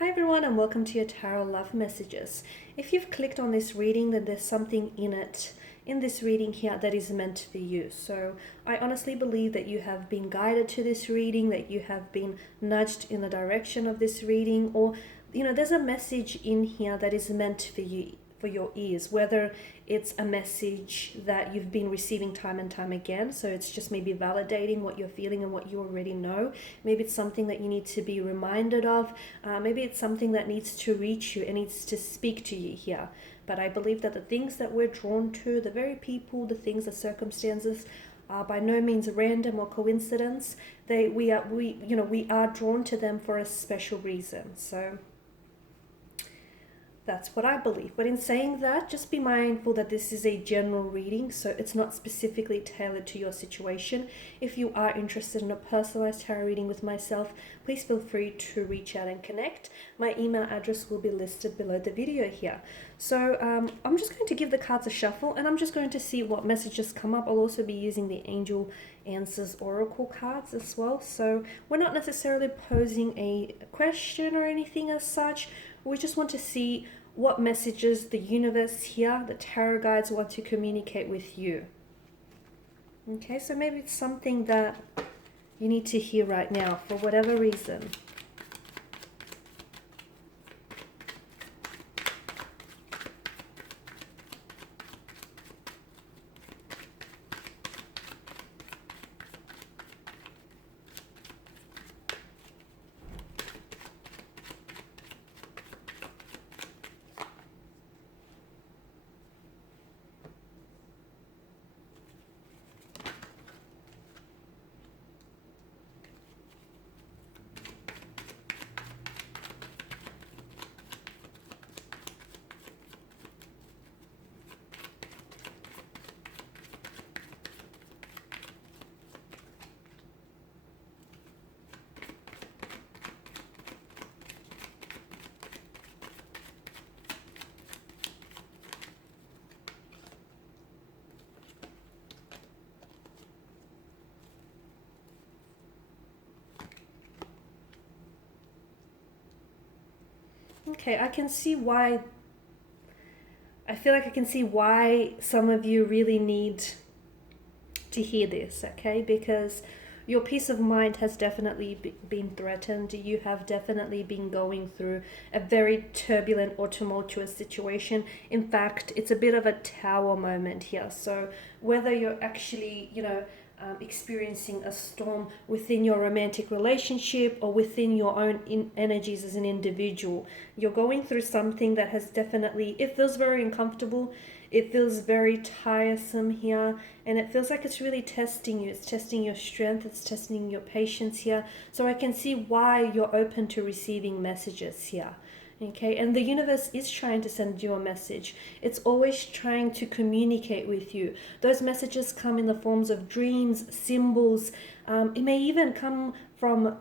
Hi everyone and welcome to your Tarot Love Messages. If you've clicked on this reading, then there's something in this reading here that is meant for you. So I honestly believe that you have been guided to this reading, that you have been nudged in the direction of this reading, or there's a message in here that is meant for you, for your ears, whether it's a message that you've been receiving time and time again, so it's just maybe validating what you're feeling and what you already know. Maybe it's something that you need to be reminded of. Maybe it's something that needs to reach you and needs to speak to you here. But I believe that the things that we're drawn to, the very people, the things, the circumstances, are by no means random or coincidence. We are drawn to them for a special reason. So that's what I believe. But in saying that, just be mindful that this is a general reading, so it's not specifically tailored to your situation. If you are interested in a personalized tarot reading with myself, please feel free to reach out and connect. My email address will be listed below the video here. So I'm just going to give the cards a shuffle and I'm just going to see what messages come up. I'll also be using the Angel Answers Oracle cards as well. So we're not necessarily posing a question or anything as such. We just want to see what messages the universe here, the tarot guides, want to communicate with you. Okay, so maybe it's something that you need to hear right now for whatever reason. Okay, I feel like I can see why some of you really need to hear this, okay? Because your peace of mind has definitely been threatened. You have definitely been going through a very turbulent or tumultuous situation. In fact, it's a bit of a tower moment here. So whether you're actually, experiencing a storm within your romantic relationship or within your own energies as an individual, you're going through something that has definitely, it feels very uncomfortable, it feels very tiresome here, and it feels like it's really testing you. It's testing your strength, it's testing your patience here. So I can see why you're open to receiving messages here. Okay, and the universe is trying to send you a message. It's always trying to communicate with you. Those messages come in the forms of dreams, symbols. It may even come from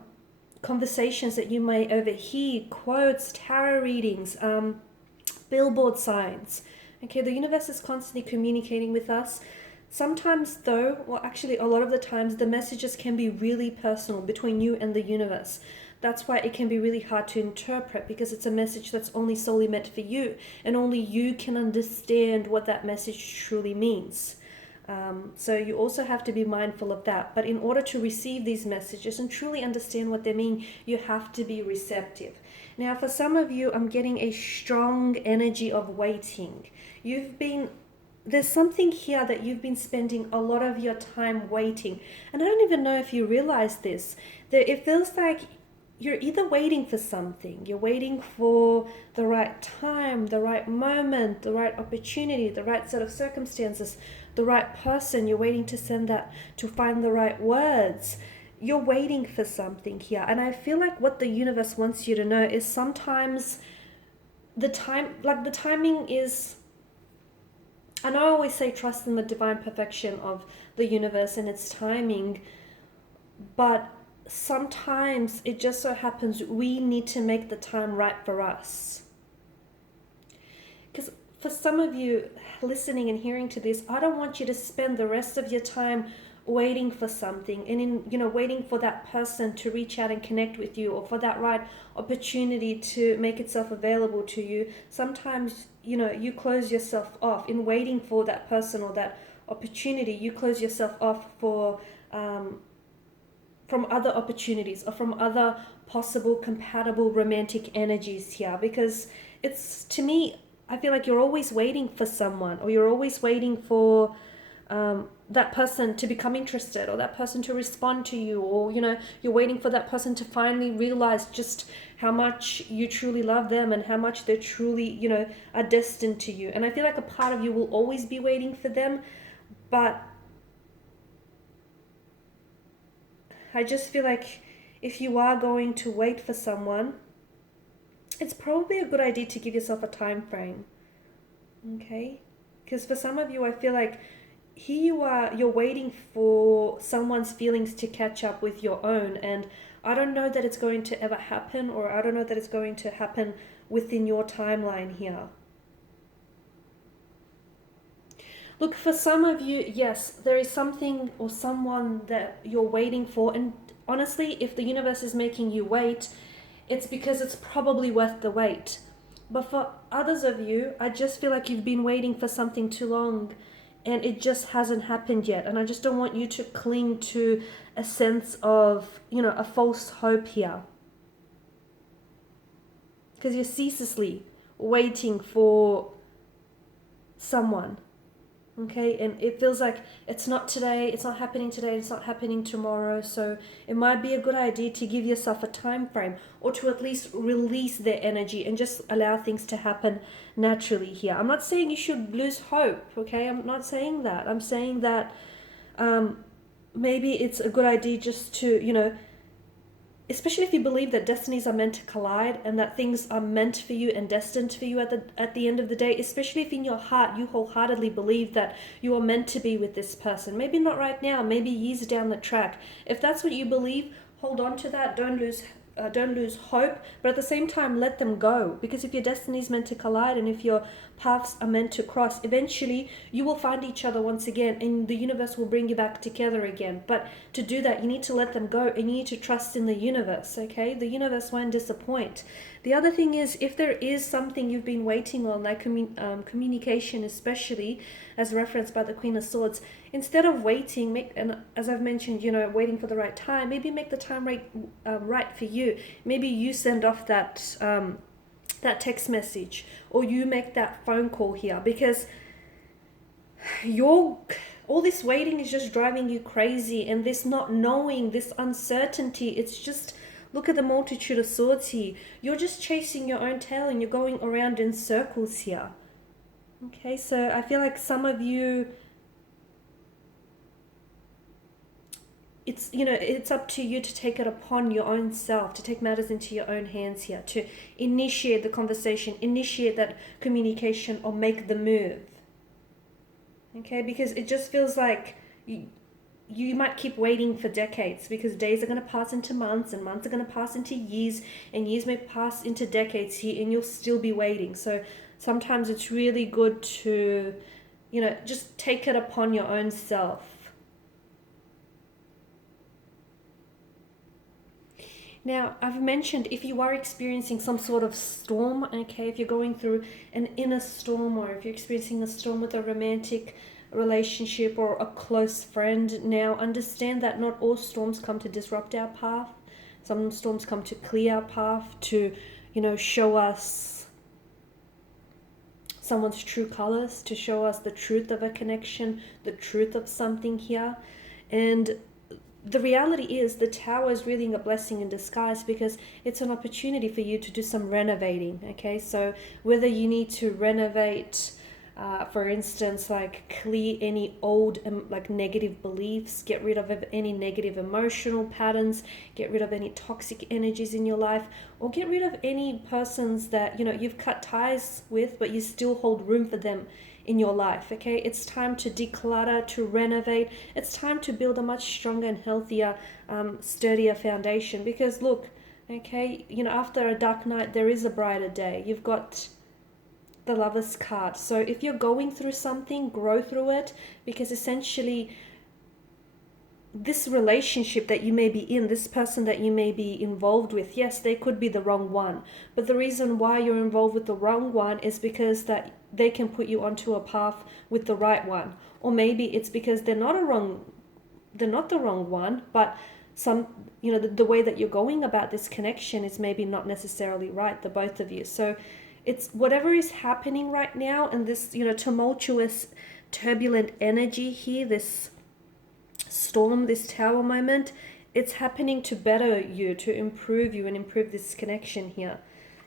conversations that you may overhear, quotes, tarot readings, billboard signs. Okay, the universe is constantly communicating with us. Sometimes though, well actually a lot of the times, the messages can be really personal between you and the universe. That's why it can be really hard to interpret, because it's a message that's only solely meant for you, and only you can understand what that message truly means. So you also have to be mindful of that. But in order to receive these messages and truly understand what they mean, you have to be receptive. Now, for some of you, I'm getting a strong energy of waiting. There's something here that you've been spending a lot of your time waiting. And I don't even know if you realize this. That it feels like you're either waiting for something, you're waiting for the right time, the right moment, the right opportunity, the right set of circumstances, the right person. You're waiting to find the right words. You're waiting for something here. And I feel like what the universe wants you to know is sometimes the timing is, and I always say trust in the divine perfection of the universe and its timing, but sometimes it just so happens we need to make the time right for us. Because for some of you listening and hearing to this, I don't want you to spend the rest of your time waiting for something, and in, you know, waiting for that person to reach out and connect with you, or for that right opportunity to make itself available to you, sometimes, you know, you close yourself off in waiting for that person or that opportunity. You close yourself off for from other opportunities or from other possible compatible romantic energies here, because it's, to me, I feel like you're always waiting for someone, or you're always waiting for that person to become interested, or that person to respond to you, or, you know, you're waiting for that person to finally realize just how much you truly love them and how much they're truly, you know, are destined to you. And I feel like a part of you will always be waiting for them, but I just feel like if you are going to wait for someone, it's probably a good idea to give yourself a time frame. Okay? Because for some of you, I feel like here you are, you're waiting for someone's feelings to catch up with your own, and I don't know that it's going to ever happen, or I don't know that it's going to happen within your timeline here. Look, for some of you, yes, there is something or someone that you're waiting for, and honestly, if the universe is making you wait, it's because it's probably worth the wait. But for others of you, I just feel like you've been waiting for something too long and it just hasn't happened yet. And I just don't want you to cling to a sense of, you know, a false hope here. Because you're ceaselessly waiting for someone. Okay, and it feels like it's not today, it's not happening today, it's not happening tomorrow. So it might be a good idea to give yourself a time frame, or to at least release their energy and just allow things to happen naturally here. I'm not saying you should lose hope, okay? I'm not saying that. I'm saying that maybe it's a good idea just to, you know, especially if you believe that destinies are meant to collide and that things are meant for you and destined for you at the end of the day, especially if in your heart you wholeheartedly believe that you are meant to be with this person. Maybe not right now, maybe years down the track. If that's what you believe, hold on to that. Don't lose hope, but at the same time, let them go. Because if your destiny is meant to collide and if your paths are meant to cross, eventually you will find each other once again, and the universe will bring you back together again. But to do that, you need to let them go, and you need to trust in the universe. Okay, the universe won't disappoint. The other thing is, if there is something you've been waiting on, like communication, especially as referenced by the Queen of Swords, instead of waiting, and as I've mentioned, you know, waiting for the right time, maybe make the time right for you. Maybe you send off that that text message, or you make that phone call here, because all this waiting is just driving you crazy, and this not knowing, this uncertainty, it's just, look at the multitude of swords here. You're just chasing your own tail and you're going around in circles here. Okay, so I feel like some of you, it's, you know, it's up to you to take it upon your own self, to take matters into your own hands here, to initiate the conversation, initiate that communication, or make the move. Okay, because it just feels like you might keep waiting for decades, because days are going to pass into months, and months are going to pass into years, and years may pass into decades here, and you'll still be waiting. So sometimes it's really good to, you know, just take it upon your own self. Now, I've mentioned if you are experiencing some sort of storm, okay, if you're going through an inner storm, or if you're experiencing a storm with a romantic relationship or a close friend, now understand that not all storms come to disrupt our path. Some storms come to clear our path, to, you know, show us someone's true colors, to show us the truth of a connection, the truth of something here. And the reality is, the Tower is really a blessing in disguise, because it's an opportunity for you to do some renovating. Okay, so whether you need to renovate, for instance, like clear any old like negative beliefs, get rid of any negative emotional patterns, get rid of any toxic energies in your life, or get rid of any persons that, you know, you've cut ties with but you still hold room for them in your life. Okay, it's time to declutter, to renovate. It's time to build a much stronger and healthier, sturdier foundation, because look, okay, you know, after a dark night there is a brighter day. You've got the Lover's card. So if you're going through something, grow through it, because essentially this relationship that you may be in, this person that you may be involved with, yes, they could be the wrong one. But the reason why you're involved with the wrong one is because that they can put you onto a path with the right one. Or maybe it's because they're not the wrong one, but the way that you're going about this connection is maybe not necessarily right, the both of you. So it's whatever is happening right now, and this, tumultuous, turbulent energy here, this storm, this tower moment, it's happening to better you, to improve you and improve this connection here.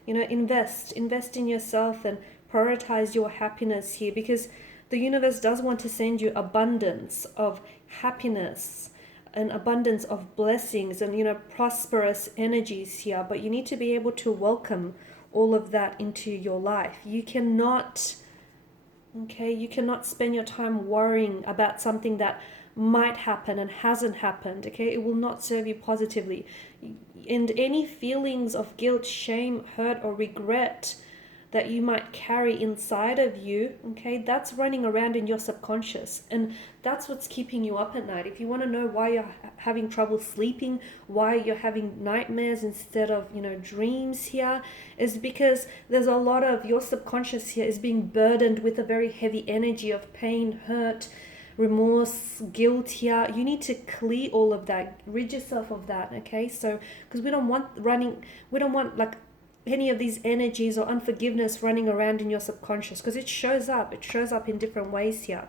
Invest in yourself and prioritize your happiness here, because the universe does want to send you abundance of happiness, an abundance of blessings and prosperous energies here, but you need to be able to welcome all of that into your life. You cannot spend your time worrying about something that might happen and hasn't happened. It will not serve you positively. And any feelings of guilt, shame, hurt, or regret that you might carry inside of you, that's running around in your subconscious, and that's what's keeping you up at night. If you want to know why you're having trouble sleeping, why you're having nightmares instead of dreams here, is because there's a lot of your subconscious here is being burdened with a very heavy energy of pain, hurt, remorse, guilt here. You need to clear all of that, rid yourself of that. So because we don't want like any of these energies or unforgiveness running around in your subconscious, because it shows up in different ways here.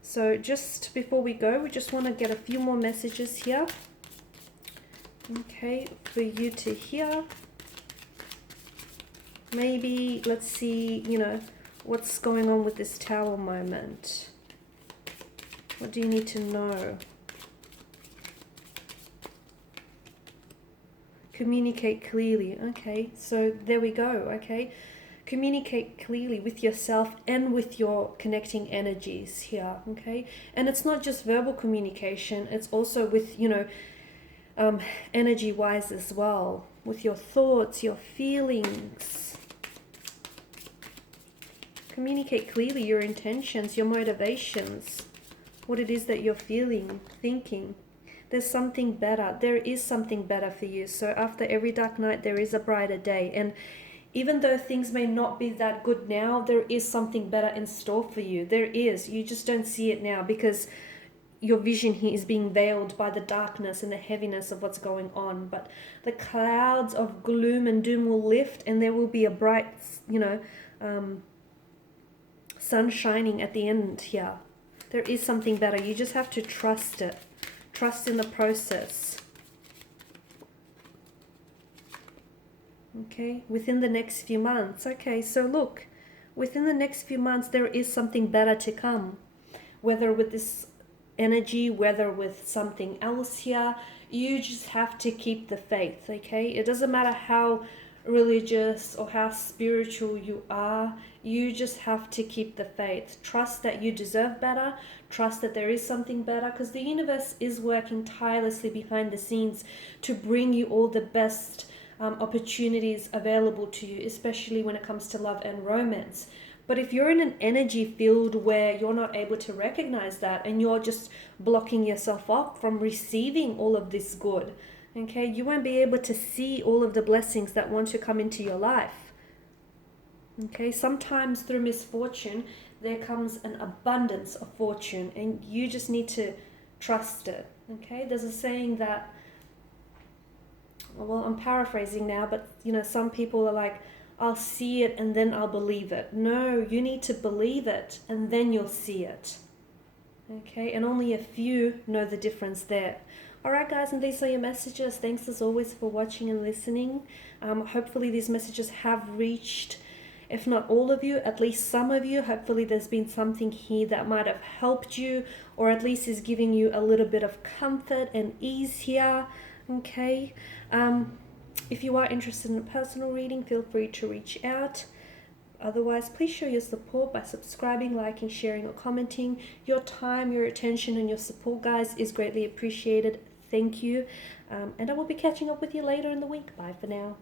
So just before we go, we just want to get a few more messages here, for you to hear. Maybe let's see what's going on with this tower moment. What do you need to know? Communicate clearly. So there we go. Communicate clearly with yourself and with your connecting energies here. And it's not just verbal communication, it's also with energy wise as well, with your thoughts, your feelings. Communicate clearly your intentions, your motivations, what it is that you're feeling, thinking. There's something better. There is something better for you. So after every dark night, there is a brighter day. And even though things may not be that good now, there is something better in store for you. There is. You just don't see it now because your vision here is being veiled by the darkness and the heaviness of what's going on. But the clouds of gloom and doom will lift, and there will be a bright, sun shining at the end here. There is something better. You just have to trust it. Trust in the process. Within the next few months. So look, within the next few months, there is something better to come. Whether with this energy, whether with something else here, you just have to keep the faith, It doesn't matter how religious or how spiritual you are, you just have to keep the faith. Trust that you deserve better. Trust that there is something better, because the universe is working tirelessly behind the scenes to bring you all the best opportunities available to you, especially when it comes to love and romance. But if you're in an energy field where you're not able to recognize that, and you're just blocking yourself up from receiving all of this good, you won't be able to see all of the blessings that want to come into your life. Sometimes through misfortune, there comes an abundance of fortune, and you just need to trust it. There's a saying that, well, I'm paraphrasing now, but some people are like, I'll see it and then I'll believe it. No, you need to believe it and then you'll see it. And only a few know the difference there. Alright guys, and these are your messages. Thanks as always for watching and listening. Hopefully these messages have reached, if not all of you, at least some of you. Hopefully there's been something here that might have helped you, or at least is giving you a little bit of comfort and ease here. If you are interested in a personal reading, feel free to reach out. Otherwise, please show your support by subscribing, liking, sharing, or commenting. Your time, your attention, and your support, guys, is greatly appreciated. Thank you. And I will be catching up with you later in the week. Bye for now.